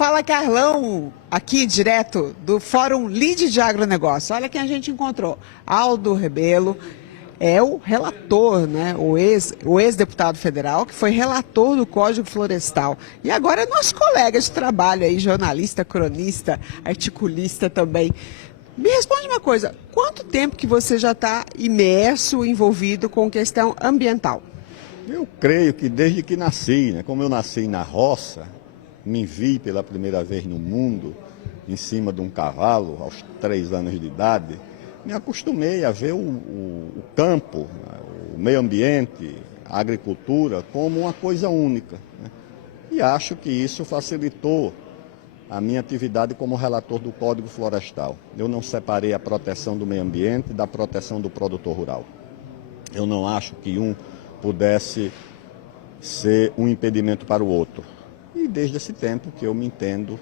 Fala Carlão, aqui direto do Fórum Lead de Agronegócio. Olha quem a gente encontrou. Aldo Rebelo é o relator, né? O ex-deputado federal que foi relator do Código Florestal. E agora é nosso colega de trabalho aí, jornalista, cronista, articulista também. Me responde uma coisa, quanto tempo que você já está imerso, envolvido com questão ambiental? Eu creio que desde que nasci, né? Como eu nasci na roça, me vi pela primeira vez no mundo em cima de um cavalo, aos 3 anos de idade, me acostumei a ver o campo, o meio ambiente, a agricultura como uma coisa única, né? E acho que isso facilitou a minha atividade como relator do Código Florestal. Eu não separei a proteção do meio ambiente da proteção do produtor rural. Eu não acho que um pudesse ser um impedimento para o outro. E desde esse tempo que eu me entendo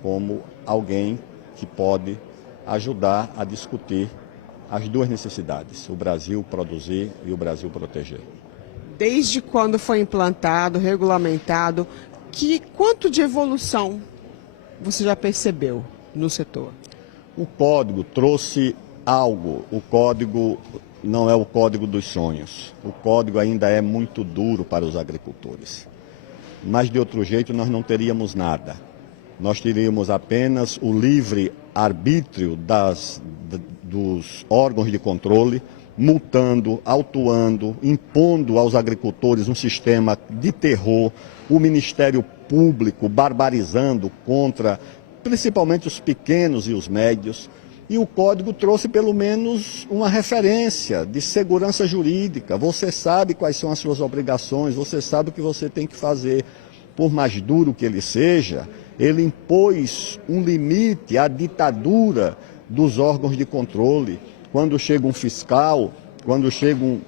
como alguém que pode ajudar a discutir as duas necessidades, o Brasil produzir e o Brasil proteger. Desde quando foi implantado, regulamentado, quanto de evolução você já percebeu no setor? O código trouxe algo, o código não é o código dos sonhos, o código ainda é muito duro para os agricultores. Mas de outro jeito nós não teríamos nada. Nós teríamos apenas o livre arbítrio dos órgãos de controle, multando, autuando, impondo aos agricultores um sistema de terror, o Ministério Público barbarizando contra principalmente os pequenos e os médios. E o código trouxe pelo menos uma referência de segurança jurídica. Você sabe quais são as suas obrigações, você sabe o que você tem que fazer. Por mais duro que ele seja, ele impôs um limite à ditadura dos órgãos de controle. Quando chega um fiscal, quando chega um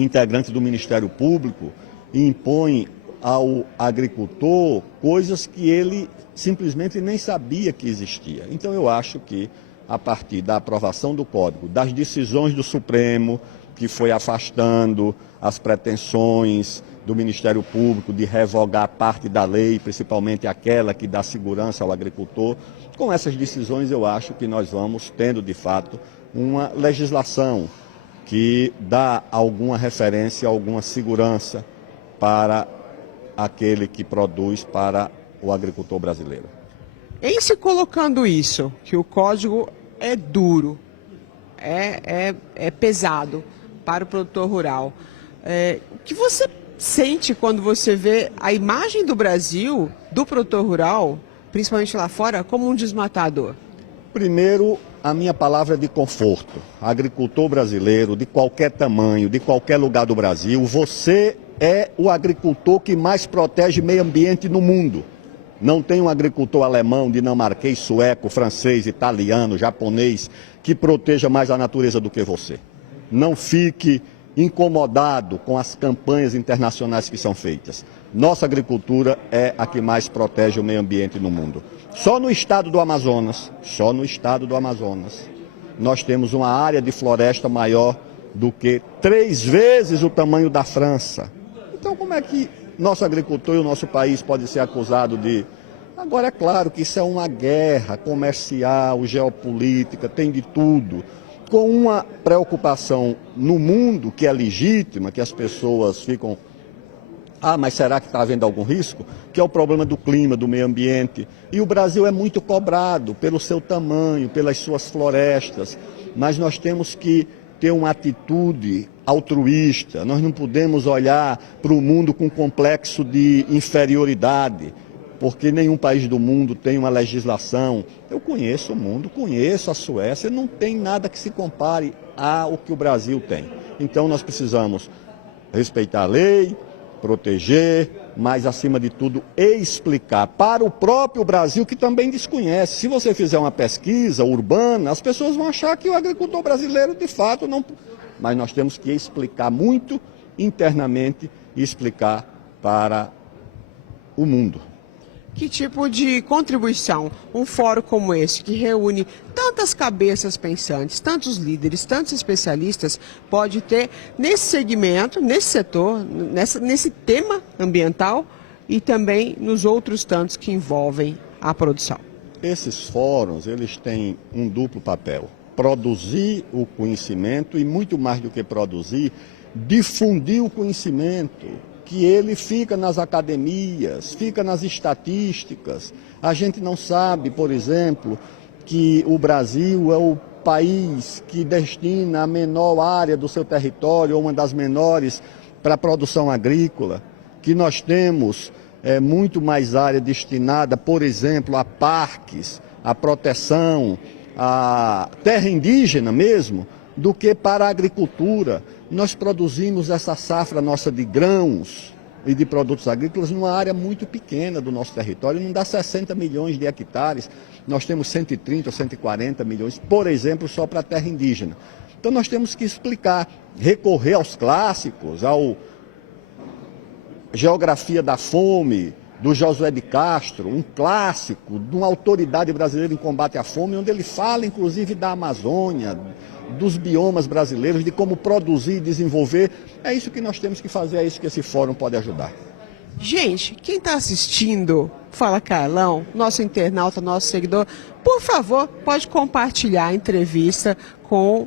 integrante do Ministério Público e impõe ao agricultor coisas que ele simplesmente nem sabia que existia. Então eu acho que a partir da aprovação do Código, das decisões do Supremo, que foi afastando as pretensões do Ministério Público de revogar parte da lei, principalmente aquela que dá segurança ao agricultor, com essas decisões eu acho que nós vamos tendo, de fato, uma legislação que dá alguma referência, alguma segurança para aquele que produz para o agricultor brasileiro. Em se colocando isso, que o código é duro, é pesado para o produtor rural, o que você sente quando você vê a imagem do Brasil, do produtor rural, principalmente lá fora, como um desmatador? Primeiro, a minha palavra é de conforto. Agricultor brasileiro, de qualquer tamanho, de qualquer lugar do Brasil, você é o agricultor que mais protege meio ambiente no mundo. Não tem um agricultor alemão, dinamarquês, sueco, francês, italiano, japonês, que proteja mais a natureza do que você. Não fique incomodado com as campanhas internacionais que são feitas. Nossa agricultura é a que mais protege o meio ambiente no mundo. Só no estado do Amazonas, nós temos uma área de floresta maior do que 3 vezes o tamanho da França. Então como é que nosso agricultor e o nosso país pode ser acusado de... Agora é claro que isso é uma guerra comercial, geopolítica, tem de tudo. Com uma preocupação no mundo que é legítima, que as pessoas ficam... mas será que está havendo algum risco? Que é o problema do clima, do meio ambiente. E o Brasil é muito cobrado pelo seu tamanho, pelas suas florestas. Mas nós temos que ter uma atitude altruísta. Nós não podemos olhar para o mundo com complexo de inferioridade, porque nenhum país do mundo tem uma legislação. Eu conheço o mundo, conheço a Suécia, não tem nada que se compare ao que o Brasil tem. Então nós precisamos respeitar a lei, proteger, mas acima de tudo explicar para o próprio Brasil, que também desconhece. Se você fizer uma pesquisa urbana, as pessoas vão achar que o agricultor brasileiro de fato não... Mas nós temos que explicar muito internamente e explicar para o mundo. Que tipo de contribuição um fórum como esse, que reúne tantas cabeças pensantes, tantos líderes, tantos especialistas, pode ter nesse segmento, nesse setor, nesse tema ambiental e também nos outros tantos que envolvem a produção? Esses fóruns, eles têm um duplo papel: produzir o conhecimento e, muito mais do que produzir, difundir o conhecimento, que ele fica nas academias, fica nas estatísticas. A gente não sabe, por exemplo, que o Brasil é o país que destina a menor área do seu território, ou uma das menores, para a produção agrícola, que nós temos muito mais área destinada, por exemplo, a parques, a proteção, a terra indígena mesmo, do que para a agricultura. Nós produzimos essa safra nossa de grãos e de produtos agrícolas numa área muito pequena do nosso território, não dá 60 milhões de hectares, nós temos 130 ou 140 milhões, por exemplo, só para a terra indígena. Então nós temos que explicar, recorrer aos clássicos, ao Geografia da Fome, do Josué de Castro, um clássico de uma autoridade brasileira em combate à fome, onde ele fala inclusive da Amazônia, dos biomas brasileiros, de como produzir e desenvolver. É isso que nós temos que fazer, é isso que esse fórum pode ajudar. Gente, quem está assistindo Fala Carlão, nosso internauta, nosso seguidor, por favor, pode compartilhar a entrevista com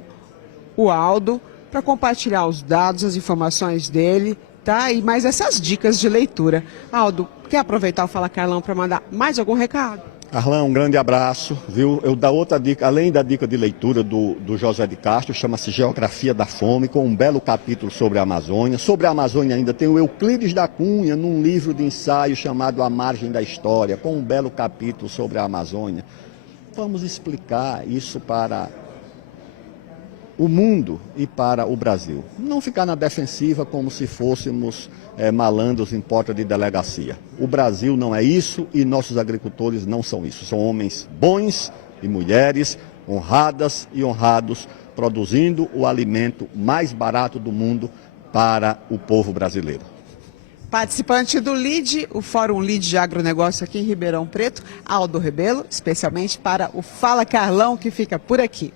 o Aldo, para compartilhar os dados, as informações dele, tá? E mais essas dicas de leitura. Aldo, quer aproveitar o Fala Carlão para mandar mais algum recado? Arlan, um grande abraço, viu? Eu dou outra dica, além da dica de leitura do José de Castro, chama-se Geografia da Fome, com um belo capítulo sobre a Amazônia. Sobre a Amazônia ainda tem o Euclides da Cunha, num livro de ensaio chamado A Margem da História, com um belo capítulo sobre a Amazônia. Vamos explicar isso para o mundo e para o Brasil. Não ficar na defensiva como se fôssemos malandros em porta de delegacia. O Brasil não é isso e nossos agricultores não são isso. São homens bons e mulheres honradas e honrados, produzindo o alimento mais barato do mundo para o povo brasileiro. Participante do LIDE, o Fórum LIDE de Agronegócio aqui em Ribeirão Preto, Aldo Rebelo, especialmente para o Fala Carlão, que fica por aqui.